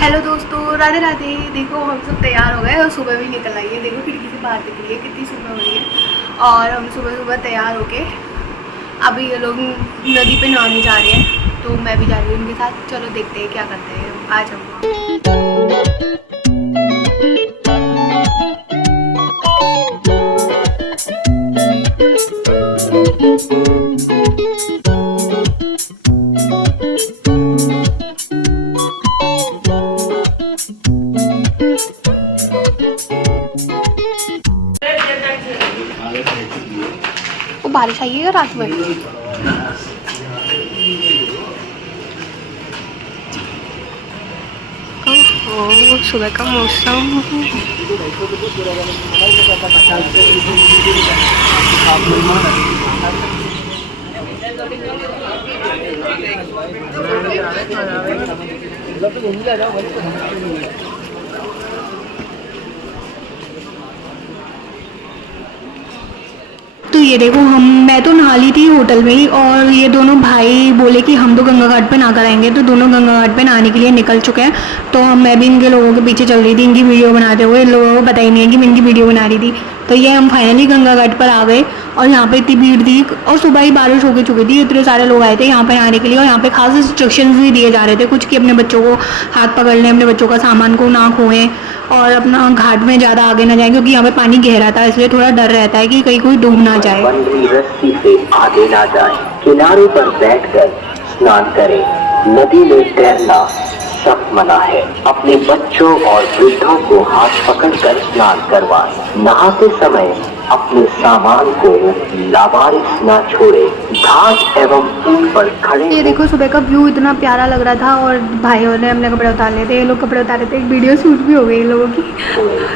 Hello दोस्तों, राधे राधे। देखो हम सब तैयार हो गए और सुबह भी निकल आई है। देखो खिड़की से बाहर दिख रही है कितनी सुबह हो रही है। और हम सुबह सुबह तैयार होके अभी ये लोग नदी पे नहाने जा रहे हैं, तो मैं भी जा रही हूँ उनके साथ। चलो देखते हैं क्या करते हैं। आ जाओ। वो बारिश आई है रात में। ओह, सुबह का मौसम। तो ये देखो मैं तो नहा ली थी होटल में ही, और ये दोनों भाई बोले कि हम तो गंगा घाट पे नहा कर आएंगे, तो दोनों गंगा घाट पे नहाने के लिए निकल चुके हैं। तो मैं भी इनके लोगों के पीछे चल रही थी, इनकी वीडियो बनाते हुए। इन लोगों को पता ही नहीं है कि मैं इनकी वीडियो बना रही थी। तो ये हम फाइनली गंगा घाट पर आ गए, और यहाँ पे इतनी भीड़ थी, और सुबह ही बारिश हो चुकी थी। इतने सारे लोग आए थे यहाँ पे नहाने के लिए, और यहाँ पे खास इंस्ट्रक्शंस भी दिए जा रहे थे कुछ, कि अपने बच्चों को हाथ पकड़ लें, अपने बच्चों का सामान को ना खोएं, और अपना घाट में ज़्यादा आगे ना जाए, क्योंकि यहाँ पे पानी गहरा था, इसलिए थोड़ा डर रहता है कि कहीं कोई डूब ना जाए। रस्सी से आगे ना जाए, किनारे पर बैठकर स्नान करें। नदी में तैरना सख्त मना है। अपने बच्चों और वृद्धों को हाथ पकड़कर स्नान करवाएं। नहाते समय अपने सामान को लावारिस न छोड़े। घाट एवं पुल पर खड़े। ये देखो सुबह का व्यू इतना प्यारा लग रहा था, और भाइयों ने अपने कपड़े उतार लिए थे। ये लोग कपड़े उतार रहे थे, एक वीडियो शूट भी हो गई इन लोगों की।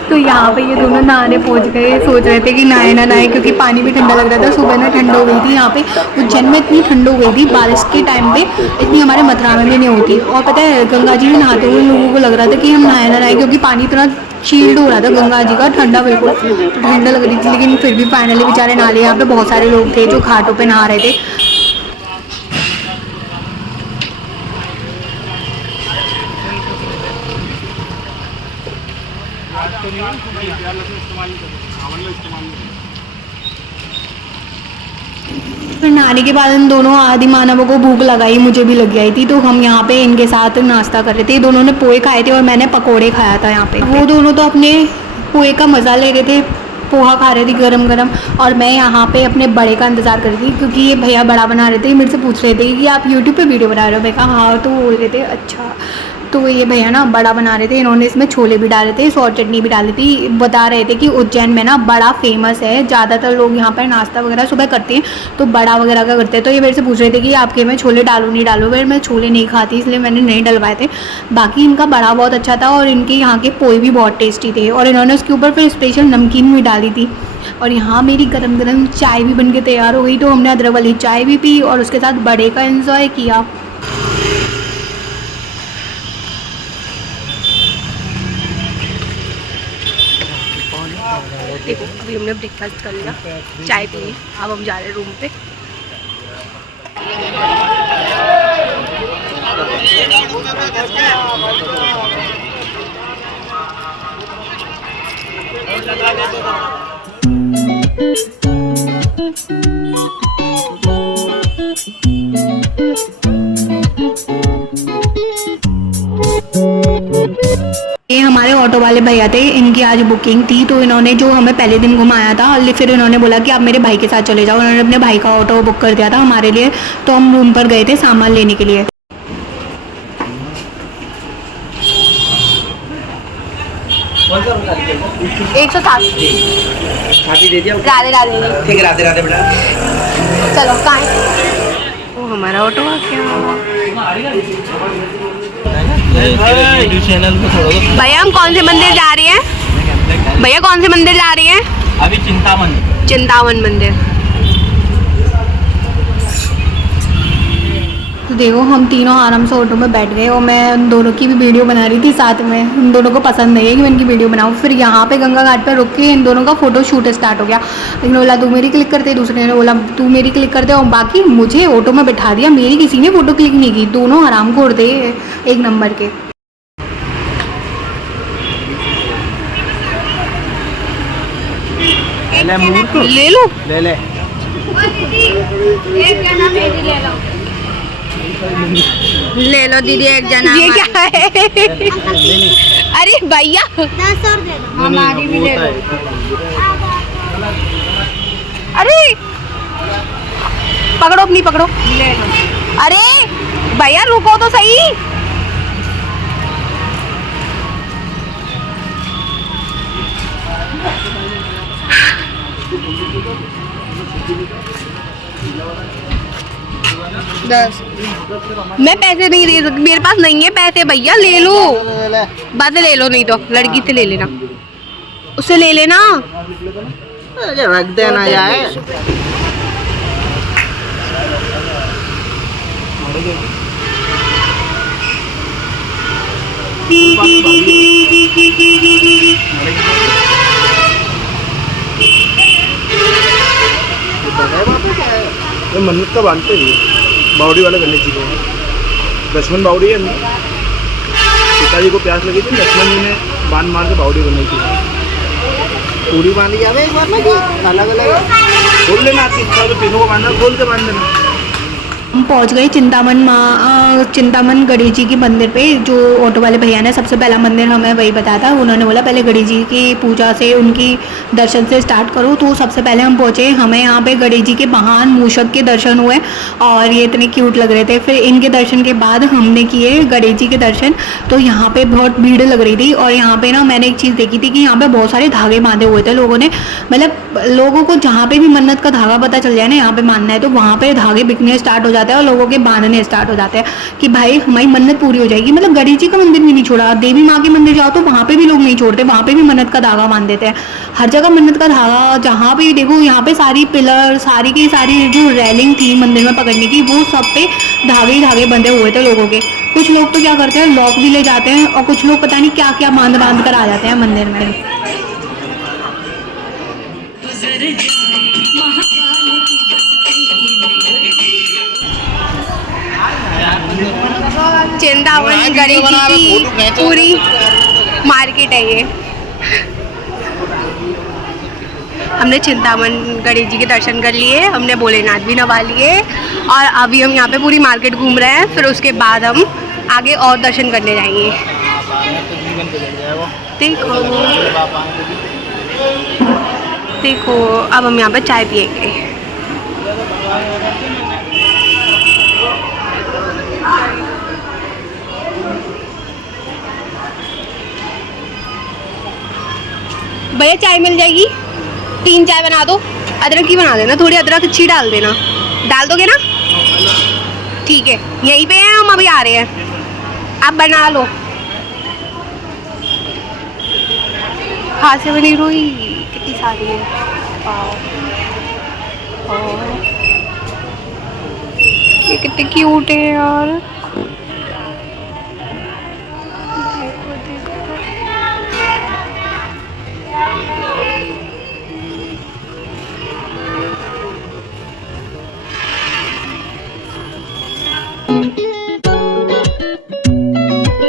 तो यहाँ पे ये दोनों नहाने पहुँच गए। सोच रहे थे कि नहाए ना नहाए, क्योंकि पानी भी ठंडा लग रहा था। सुबह ना ठंड हो गई थी यहाँ पे उज्जैन में, इतनी ठंड हो गई थी बारिश के टाइम पे, इतनी हमारे मथुरा में भी नहीं होती। और पता है गंगा जी में नहाते हुए लोगों को लग रहा था कि हम नहाए ना नहाए, क्योंकि पानी इतना चील्ड हो रहा था गंगा जी का, ठंडा बिल्कुल ठंडा लग रही थी। लेकिन फिर भी फाइनली बेचारे नहा लिए। यहाँ पे बहुत सारे लोग थे जो घाटों पे नहा रहे थे। फिर नहाने के बाद इन दोनों आदि मानवों को भूख लगाई, मुझे भी लग गई थी। तो हम यहाँ पे इनके साथ नाश्ता कर रहे थे। दोनों ने पोहे खाए थे और मैंने पकोड़े खाया था यहाँ पे। वो दोनों तो अपने पोहे का मज़ा ले रहे थे, पोहा खा रहे थे गरम गरम, और मैं यहाँ पे अपने बड़े का इंतज़ार कर रही थी, क्योंकि ये भैया बड़ा बना रहे थे। मेरे से पूछ रहे थे कि आप यूट्यूब पे वीडियो बना रहे हो। मैं कहा हाँ, तो बोल रहे थे अच्छा। तो ये भैया ना बड़ा बना रहे थे, इन्होंने इसमें छोले भी डाले थे, सॉस चटनी भी डाली थी। बता रहे थे कि उज्जैन में ना बड़ा फेमस है, ज़्यादातर लोग यहाँ पर नाश्ता वगैरह सुबह करते हैं, तो बड़ा वगैरह का करते हैं। तो ये मेरे से पूछ रहे थे कि आपके में छोले डालो नहीं डालो। फिर मैं छोले नहीं खाती, इसलिए मैंने नहीं डलवाए थे। बाकी इनका बड़ा बहुत अच्छा था, और इनके यहाँ के पोहे भी बहुत टेस्टी थे, और इन्होंने उसके ऊपर फिर स्पेशल नमकीन भी डाली थी। और यहाँ मेरी गरम गरम चाय भी बनके तैयार हो गई, तो हमने अदरक वाली चाय भी पी, और उसके साथ बड़े का एंजॉय किया। देखो अभी हमने ब्रेकफास्ट कर लिया, चाय पी ली, अब हम जा रहे हैं रूम पे। ये हमारे ऑटो वाले भैया थे, इनकी आज बुकिंग थी, तो इन्होंने जो हमें पहले दिन घुमाया था, फिर इन्होंने बोला कि आप मेरे भाई के साथ चले जाओ। उन्होंने अपने भाई का ऑटो बुक कर दिया था हमारे लिए। तो हम रूम पर गए थे सामान लेने के लिए। एक सौ सात दे दिया। राधे राधे। ठीक है, राधे राधे बेटा। चलो कहाँ है? वो हमारा ऑटो आ गया। भैया हम कौन से मंदिर जा रही हैं? भैया कौन से मंदिर जा रही हैं? अभी चिंतावन मंदिर। तो देखो हम तीनों आराम से ऑटो में बैठ गए और मैं उन दोनों की भी वीडियो बना रही थी साथ में। उन दोनों को पसंद नहीं है कि मैं इनकी वीडियो बनाऊँ। फिर यहाँ पे गंगा घाट पर रुक के इन दोनों का फ़ोटो शूट स्टार्ट हो गया। एक ने बोला तू मेरी क्लिक करते, दूसरे ने बोला तू मेरी क्लिक करते, और बाकी मुझे ऑटो में बैठा दिया। मेरी किसी ने फ़ोटो क्लिक नहीं की। दोनों हरामखोर थे एक नंबर के। ले लो, ले ले। ले लो दीदी एक जना। ये क्या है? अरे भैया 10 और दे दो। हमारी भी ले लो। अरे पकड़ो अपनी, पकड़ो ले लो। अरे भैया रुको तो सही। मैं पैसे नहीं दे सकती, मेरे पास नहीं है पैसे भैया। ले लो बस, ले लो, नहीं तो लड़की से ले लेना, उससे ले लेना। रख देना यार। मन्नत का बांधते ही बावड़ी वाला गणेश जी को, लक्ष्मण बावड़ी है। पिताजी को प्यास लगी थी, लक्ष्मण जी ने बांध मार के बावड़ी बनाई थी। पूरी बांधी जावे एक बार ना कि अलग अलग खोल लेना, आपकी इच्छा हो तो तीनों को बांधना, खोल के बांध देना। हम पहुंच गए चिंतामन गणेश जी के मंदिर पे। जो ऑटो वाले भैया ने सबसे पहला मंदिर हमें वही बताया था। उन्होंने बोला पहले गणेश जी की पूजा से, उनकी दर्शन से स्टार्ट करो। तो सबसे पहले हम पहुंचे, हमें यहाँ पे गणेश जी के वाहन मूषक के दर्शन हुए और ये इतने क्यूट लग रहे थे। फिर इनके दर्शन के बाद हमने किए गणेश जी के दर्शन। तो यहाँ पे बहुत भीड़ लग रही थी और यहाँ पे ना मैंने एक चीज़ देखी थी कि यहाँ पे बहुत सारे धागे बांधे हुए थे लोगों ने। मतलब लोगों को जहाँ पे भी मन्नत का धागा पता चल जाए ना यहाँ पे मानना है, तो वहाँ पे धागे बिकने स्टार्ट हो जाते हैं और लोगों के बांधने स्टार्ट हो जाते हैं कि भाई हमारी मन्नत पूरी हो जाएगी। मतलब गणेश जी का मंदिर भी नहीं छोड़ा, देवी माँ के मंदिर जाओ तो वहाँ पे भी लोग नहीं छोड़ते, वहाँ पे भी मन्नत का धागा बांध देते हैं। हर जगह मन्नत का धागा, जहाँ पे देखो यहाँ पे सारी पिलर, सारी की सारी जो रेलिंग थी मंदिर में पकड़ने की, वो सब पे धागे ही धागे बंधे हुए थे लोगों के। कुछ लोग तो क्या करते हैं, लॉक भी ले जाते हैं, और कुछ लोग पता नहीं क्या क्या बांध बांध कर आ जाते हैं मंदिर में। चिंतामन गणेश जी की पूरी मार्केट है ये। हमने चिंतामन गणेश जी के दर्शन कर लिए, हमने भोलेनाथ भी नवा लिए और अभी हम यहाँ पे पूरी मार्केट घूम रहे हैं। फिर उसके बाद हम आगे और दर्शन करने जाएंगे। देखो देखो अब हम यहाँ पे चाय पियेंगे। भैया चाय मिल जाएगी? 3 चाय बना दो, अदरक की बना देना, थोड़ी अदरक अच्छी डाल देना। डाल दोगे ना? ठीक है, यहीं पे हैं हम, अभी आ रहे हैं, आप बना लो। हाथ से बनी रुई कितनी सारी है। ये कितने क्यूट है यार।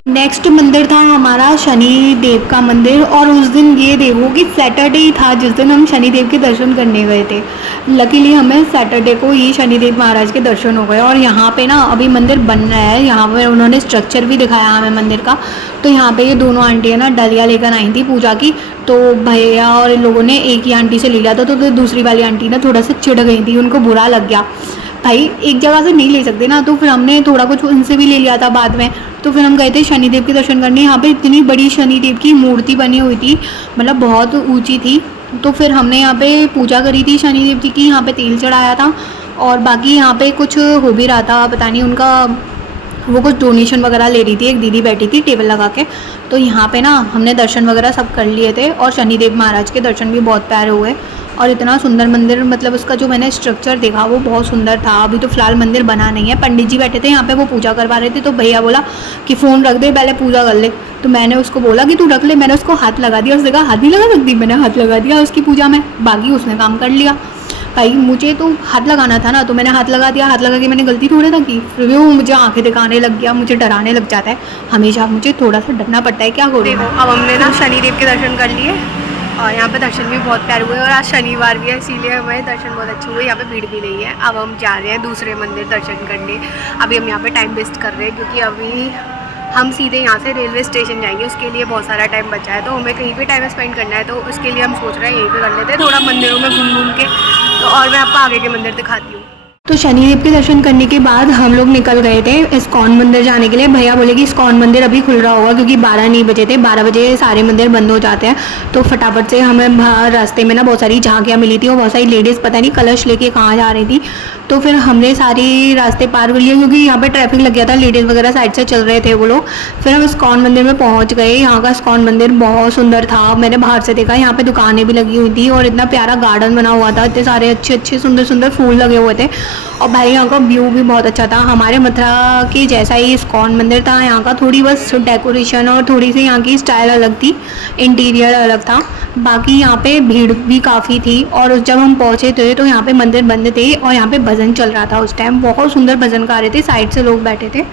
नेक्स्ट मंदिर था हमारा शनि देव का मंदिर, और उस दिन ये देखो कि सैटरडे ही था जिस दिन हम शनि देव के दर्शन करने गए थे। लकीली हमें सैटरडे को ही शनि देव महाराज के दर्शन हो गए। और यहाँ पे ना अभी मंदिर बन रहा है, यहाँ पे उन्होंने स्ट्रक्चर भी दिखाया हमें मंदिर का। तो यहाँ पे ये दोनों आंटियाँ ना डलिया लेकर आई थी पूजा की। तो भैया और इन लोगों ने एक ही आंटी से ले लिया था, तो दूसरी वाली आंटी ना थोड़ा सा चिढ़ गई थी, उनको बुरा लग गया। भाई एक जगह से नहीं ले सकते ना, तो फिर हमने थोड़ा कुछ उनसे भी ले लिया था बाद में। तो फिर हम गए थे शनिदेव के दर्शन करने। यहाँ पे इतनी बड़ी शनिदेव की मूर्ति बनी हुई थी, मतलब बहुत ऊंची थी। तो फिर हमने यहाँ पे पूजा करी थी शनिदेव जी की, यहाँ पे तेल चढ़ाया था। और बाकी यहाँ पे कुछ हो भी रहा था, पता नहीं उनका, वो कुछ डोनेशन वगैरह ले रही थी। एक दीदी बैठी थी टेबल लगा के। तो यहाँ पे ना हमने दर्शन वगैरह सब कर लिए थे और शनिदेव महाराज के दर्शन भी बहुत प्यारे हुए। और इतना सुंदर मंदिर, मतलब उसका जो मैंने स्ट्रक्चर देखा वो बहुत सुंदर था। अभी तो फ़िलहाल मंदिर बना नहीं है। पंडित जी बैठे थे यहाँ पे, वो पूजा करवा रहे थे, तो भैया बोला कि फ़ोन रख दे, पहले पूजा कर ले। तो मैंने उसको बोला कि तू रख ले, मैंने उसको हाथ लगा दिया। उसने कहा हाथ नहीं लगा सकती, मैंने हाथ लगा दिया उसकी पूजा में, बाकी उसने काम कर लिया। भाई मुझे तो हाथ लगाना था ना, तो मैंने हाथ लगा दिया। हाथ लगा के मैंने गलती थोड़ी ना की, फिर भी वो मुझे आंखें दिखाने लग गया, मुझे डराने लग जाता है। हमेशा मुझे थोड़ा सा डरना पड़ता है, क्या करूँ। देखो अब हमने ना शनिदेव के दर्शन कर लिए और यहाँ पे दर्शन भी बहुत प्यारे हुए और आज शनिवार भी है, इसीलिए हमारे दर्शन बहुत अच्छे हुए। यहाँ पे भीड़ भी नहीं है। अब हम जा रहे हैं दूसरे मंदिर दर्शन करने। अभी हम यहाँ पे टाइम वेस्ट कर रहे हैं क्योंकि अभी हम सीधे यहाँ से रेलवे स्टेशन जाएंगे, उसके लिए बहुत सारा टाइम बचा है, तो हमें कहीं पे टाइम स्पेंड करना है, तो उसके लिए हम सोच रहे हैं यहीं पे कर लेते हैं थोड़ा मंदिरों में घूम घूम के। तो और मैं आपको आगे के मंदिर दिखाती हूँ। तो शनिदेव के दर्शन करने के बाद हम लोग निकल गए थे इस्कॉन मंदिर जाने के लिए। भैया बोले कि इस्कॉन मंदिर अभी खुल रहा होगा क्योंकि 12 नहीं बजे थे, 12 बजे सारे मंदिर बंद हो जाते हैं। तो फटाफट से हमें रास्ते में ना बहुत सारी झांकियाँ मिली थी और बहुत सारी लेडीज़ पता नहीं कलश लेके कहाँ जा रही थी। तो फिर हमने सारी रास्ते पार कर लिए क्योंकि यहाँ पे ट्रैफिक लग गया था, लेडीज़ वगैरह साइड से चल रहे थे वो लोग। फिर हम इस्कॉन मंदिर में पहुँच गए। यहाँ का इस्कॉन मंदिर बहुत सुंदर था, मैंने बाहर से देखा। यहाँ पे दुकानें भी लगी हुई थी और इतना प्यारा गार्डन बना हुआ था, इतने सारे अच्छे अच्छे सुंदर सुंदर फूल लगे हुए थे। और भाई यहाँ का व्यू भी बहुत अच्छा था, हमारे मथुरा के जैसा ही इस्कॉन मंदिर था। यहाँ का थोड़ी बस डेकोरेशन और थोड़ी सी यहाँ की स्टाइल अलग थी, इंटीरियर अलग था। बाकी यहाँ पे भीड़ भी काफ़ी थी और जब हम पहुँचे थे तो यहाँ पे मंदिर बंद थे और यहाँ पे भजन चल रहा था। उस टाइम बहुत सुंदर भजन गा रहे थे, साइड से लोग बैठे थे।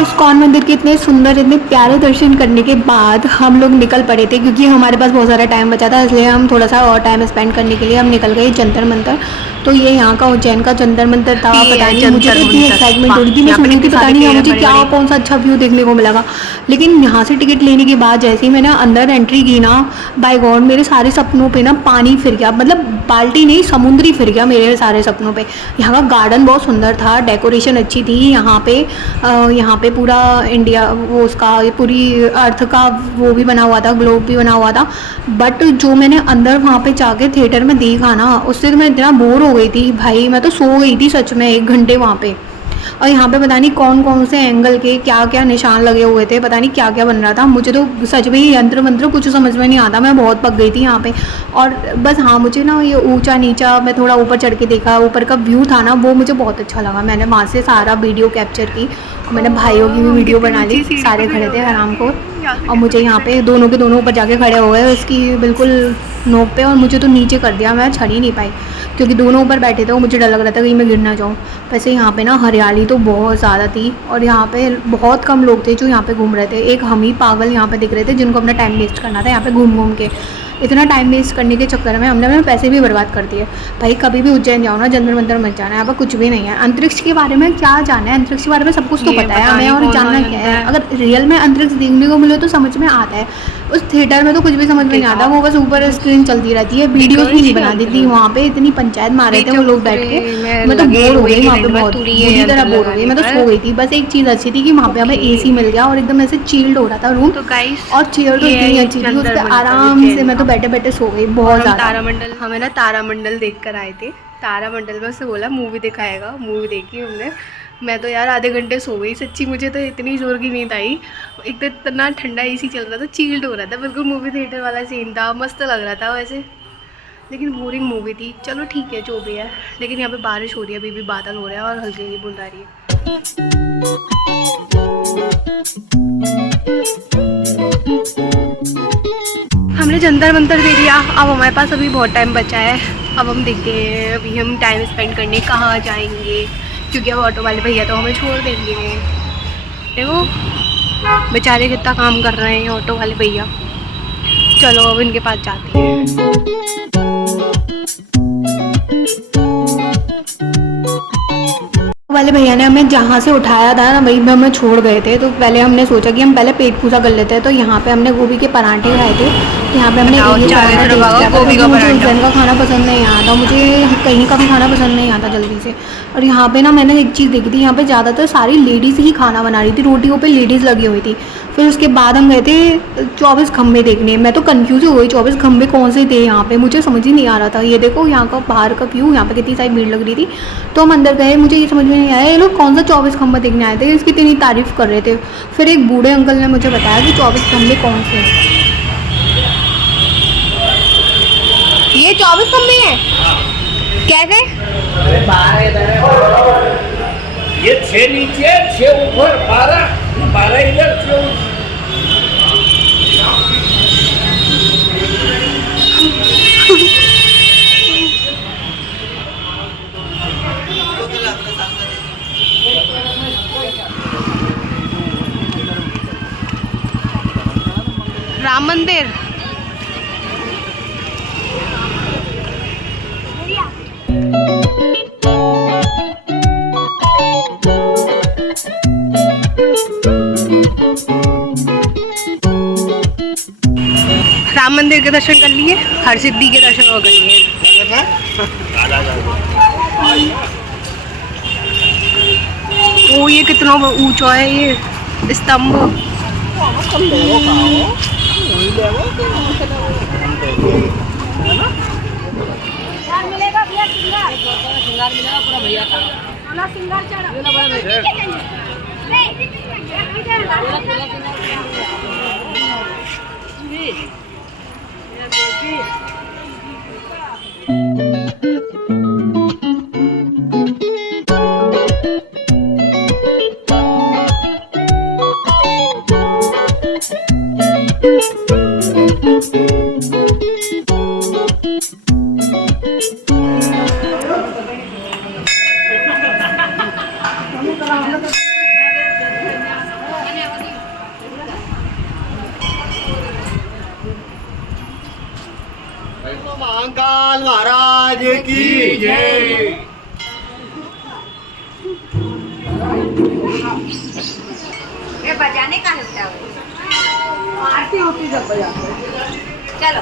इस्कॉन मंदिर के इतने सुंदर इतने प्यारे दर्शन करने के बाद हम लोग निकल पड़े थे क्योंकि हमारे पास बहुत सारा टाइम बचा था, इसलिए हम थोड़ा सा और टाइम स्पेंड करने के लिए हम निकल गए जंतर मंतर। तो ये यहाँ का उज्जैन का जंतर मंतर था। पता नहीं मुझे तो इतनी एक्साइटमेंट हो रही थी, मैं सुनी थी पता नहीं मुझे क्या कौन सा अच्छा व्यू देखने को मिलेगा। लेकिन यहाँ से टिकट लेने के बाद जैसे ही मैंने अंदर एंट्री की ना, बाय गॉड मेरे सारे सपनों पे ना पानी फिर गया, मतलब बाल्टी नहीं समुद्री फिर गया मेरे सारे सपनों पे। यहाँ का गार्डन बहुत सुंदर था, डेकोरेशन अच्छी थी। यहाँ पे पूरा इंडिया वो उसका पूरी अर्थ का वो भी बना हुआ था, ग्लोब भी बना हुआ था। बट जो मैंने अंदर वहाँ पे जाके थिएटर में देखा ना, उससे तो मैं इतना बोर हो गई थी भाई, मैं तो सो गई थी सच में 1 घंटे वहाँ पे। और यहाँ पे पता नहीं कौन कौन से एंगल के क्या क्या निशान लगे हुए थे, पता नहीं क्या क्या बन रहा था। मुझे तो सच में ही यंत्र मंत्र कुछ समझ में नहीं आता, मैं बहुत पक गई थी यहाँ पे। और बस हाँ, मुझे ना ये ऊंचा नीचा मैं थोड़ा ऊपर चढ़ के देखा, ऊपर का व्यू था ना वो मुझे बहुत अच्छा लगा। मैंने वहाँ से सारा वीडियो कैप्चर की और मैंने भाइयों की भी वीडियो बना ली, सारे खड़े थे आराम को। और मुझे यहाँ पे दोनों के दोनों ऊपर जाके खड़े हो गए उसकी बिल्कुल नोक पे, और मुझे तो नीचे कर दिया, मैं चढ़ ही नहीं पाई क्योंकि दोनों ऊपर बैठे थे और मुझे डर लग रहा था कहीं मैं गिर ना जाऊँ। वैसे यहाँ पे ना हरियाली तो बहुत ज़्यादा थी और यहाँ पे बहुत कम लोग थे जो यहाँ पे घूम रहे थे। एक हम ही पागल यहाँ पे दिख रहे थे जिनको अपना टाइम वेस्ट करना था यहाँ पे घूम घूम के। इतना टाइम वेस्ट करने के चक्कर में हमने अपने पैसे भी बर्बाद कर दिए। भाई कभी भी उज्जैन जाओ ना, जंतर मंतर मत जाना, यहाँ पर कुछ भी नहीं है। अंतरिक्ष के बारे में क्या जाना है, अंतरिक्ष के बारे में सब कुछ तो पता है हमें, और जानना क्या है। अगर रियल में अंतरिक्ष देखने को मिले तो समझ में आता है, उस थिएटर में तो कुछ भी समझ में नहीं आता, वो बस ऊपर स्क्रीन चलती रहती है, वीडियोस भी नहीं बना देती। वहाँ पे इतनी पंचायत मार रहे थे वो लोग बैठ के, मैं तो बोर हो गई वहाँ पे, बहुत बुरी तरह बोर हो गई, मैं तो सो गई थी। बस एक चीज़ अच्छी थी कि वहाँ पे हमें AC मिल गया और एकदम ऐसे चिल्ड हो रहा था रूम, और चेयर तो इतनी अच्छी थी, उस पर आराम से मैं तो बैठे बैठे सो गई बहुत ज़्यादा। तारामंडल हमें ना तारामंडल देख कर आए थे। तारामंडल में उससे बोला मूवी दिखाएगा, मूवी देखी हमने। मैं तो यार आधे घंटे सो गई सच्ची, मुझे तो इतनी जोर की नींद आई। एक तो इतना ठंडा AC चल रहा था, चिल्ड हो रहा था, बिल्कुल मूवी थिएटर वाला सीन था, मस्त लग रहा था। वैसे लेकिन बोरिंग मूवी थी। चलो ठीक है जो भी है, लेकिन यहाँ पे बारिश हो रही है, अभी भी बादल हो रहा है और हल्की हल्की बूंद आ रही है। हमने जंतर मंतर दे दिया, अब हमारे पास अभी बहुत टाइम बचा है। अब हम देखते हैं अभी हम टाइम स्पेंड करने कहाँ जाएंगे, क्योंकि अब ऑटो वाले भैया तो हमें छोड़ देंगे। देखो बेचारे कितना काम कर रहे हैं ऑटो वाले भैया। चलो अब इनके पास जाते हैं। वाले भैया ने हमें जहाँ से उठाया था ना वहीं पे हमें छोड़ गए थे। तो पहले हमने सोचा कि हम पहले पेट पूजा कर लेते हैं। तो यहाँ पे हमने गोभी के पराठे खाए थे। यहाँ पे हमने गोभी का पराठा, मुझे उस का खाना पसंद नहीं आता, मुझे कहीं का भी खाना पसंद नहीं आता जल्दी से। और यहाँ पे ना मैंने एक चीज़ देखी थी, यहाँ पे ज़्यादातर सारी लेडीज़ ही खाना बना रही थी, रोटियों पे लेडीज़ लगी हुई थी। फिर उसके बाद हम गए थे 24 खंबे देखने। मैं तो कंफ्यूज हो गई, 24 खंबे कौन से थे यहाँ पे, मुझे समझ ही नहीं आ रहा था। ये देखो यहाँ का बाहर का व्यू, यहाँ पे कितनी सारी भीड़ लग रही थी। तो हम अंदर गए, मुझे ये समझ में नहीं आया ये लोग कौन सा 24 खंबा देखने आए थे, इसकी इतनी तारीफ़ कर रहे थे। फिर एक बूढ़े अंकल ने मुझे बताया कि 24 खंबे कौन से हैं। ये 24 खंबे हैं कैसे? ये 6 नीचे 6 ऊपर 12 इधर 6 राम मंदिर। राम मंदिर के दर्शन कर लिए, हरसिद्धि के दर्शन और कर लिए। ओ ये कितना ऊंचा है ये स्तंभ। महाकाल महाराज की जय। बजाने का है, आरती होती जब बजाते। चलो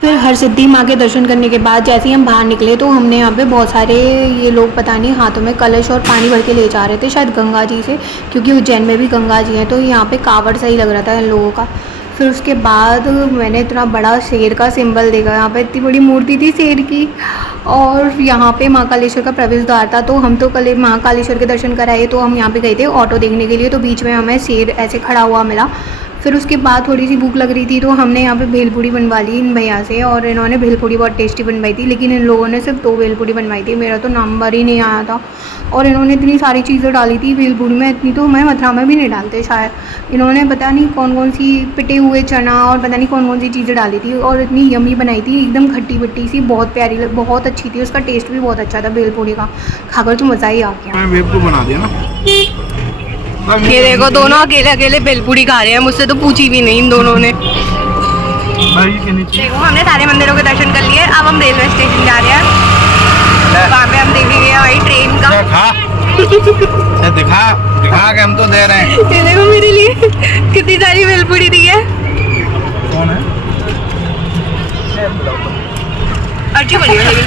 फिर हरसिद्धि माँ के दर्शन करने के बाद जैसे ही हम बाहर निकले तो हमने यहाँ पे बहुत सारे ये लोग पता नहीं हाथों में कलश और पानी भर के ले जा रहे थे, शायद गंगा जी से, क्योंकि उज्जैन में भी गंगा जी हैं। तो यहाँ पे कावड़ सही लग रहा था इन लोगों का। फिर उसके बाद मैंने इतना बड़ा शेर का सिंबल देखा, यहाँ पे इतनी बड़ी मूर्ति थी शेर की। और यहाँ पे महाकालेश्वर का प्रवेश द्वार था। तो हम तो कल महाकालेश्वर के दर्शन कराए, तो हम यहाँ पे गए थे ऑटो देखने के लिए। तो बीच में हमें शेर ऐसे खड़ा हुआ मिला। फिर उसके बाद थोड़ी सी भूख लग रही थी, तो हमने यहाँ पे भेलपूड़ी बनवा ली इन भैया से। और इन्होंने भेलपूड़ी बहुत टेस्टी बनवाई थी, लेकिन इन लोगों ने सिर्फ 2 भेलपूड़ी बनवाई थी, मेरा तो नंबर ही नहीं आया था। और इन्होंने इतनी सारी चीज़ें डाली थी भेलपूड़ी में, इतनी तो हमारे मथुरा में भी नहीं डालते शायद। इन्होंने पता नहीं कौन कौन सी पिटे हुए चना और पता नहीं कौन कौन सी चीज़ें डाली थी, और इतनी यमी बनाई थी, एकदम खट्टी पट्टी सी, बहुत प्यारी, बहुत अच्छी थी। उसका टेस्ट भी बहुत अच्छा था भेलपूड़ी का, खाकर तो मज़ा ही आ गया। वेब बना दिया ना। ये देखो दोनों अकेले अकेले भेलपूड़ी खा रहे हैं, मुझसे तो पूछी भी नहीं इन दोनों ने। देखो हमने सारे मंदिरों के दर्शन कर लिए, अब हम रेलवे स्टेशन जा रहे हैं। वहाँ पे हम देखेंगे भाई ट्रेन का। दिखा के हम तो दे रहे हैं। ये देखो मेरे लिए कितनी सारी भेलपूड़ी दी है। कौन है? अच्छी बनी है लेकिन।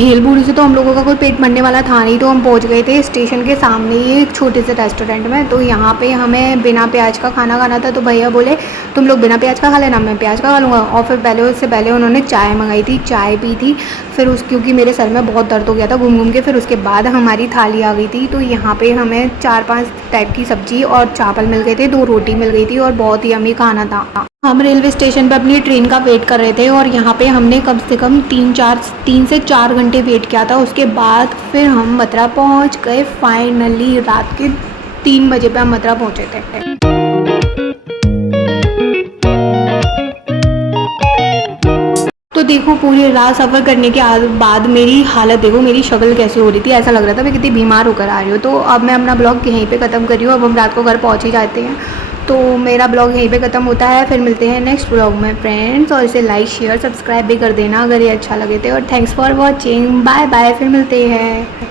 भेलपूरी से तो हम लोगों का कोई पेट भरने वाला था नहीं, तो हम पहुंच गए थे स्टेशन के सामने ही एक छोटे से रेस्टोरेंट में। तो यहाँ पे हमें बिना प्याज का खाना खाना था, तो भैया बोले तुम लोग बिना प्याज का खा लेना, मैं प्याज का खा लूँगा। और फिर उससे पहले उन्होंने चाय मंगाई थी, चाय पी थी। फिर क्योंकि मेरे सर में बहुत दर्द हो गया था घूम घूम के, फिर उसके बाद हमारी थाली आ गई थी। तो यहाँ पर हमें 4-5 टाइप की सब्जी और चावल मिल गए थे, 2 रोटी मिल गई थी और बहुत ही यम्मी खाना था। हम रेलवे स्टेशन पे अपनी ट्रेन का वेट कर रहे थे और यहाँ पे हमने कम से कम 3 से 4 घंटे वेट किया था। उसके बाद फिर हम मथुरा पहुँच गए फाइनली। रात के 3 बजे पे हम मथुरा पहुँचे थे। तो देखो पूरी रात सफ़र करने के बाद मेरी हालत देखो, मेरी शक्ल कैसी हो रही थी, ऐसा लग रहा था मैं कितनी बीमार होकर आ रही हूँ। तो अब मैं अपना ब्लॉग यहीं पे ख़त्म कर रही हूँ। अब हम रात को घर पहुँच ही जाते हैं, तो मेरा ब्लॉग यहीं पे ख़त्म होता है। फिर मिलते हैं नेक्स्ट ब्लॉग में फ्रेंड्स, और इसे लाइक शेयर सब्सक्राइब भी कर देना अगर ये अच्छा लगे तो। और thanks for watching, bye bye, फिर मिलते हैं।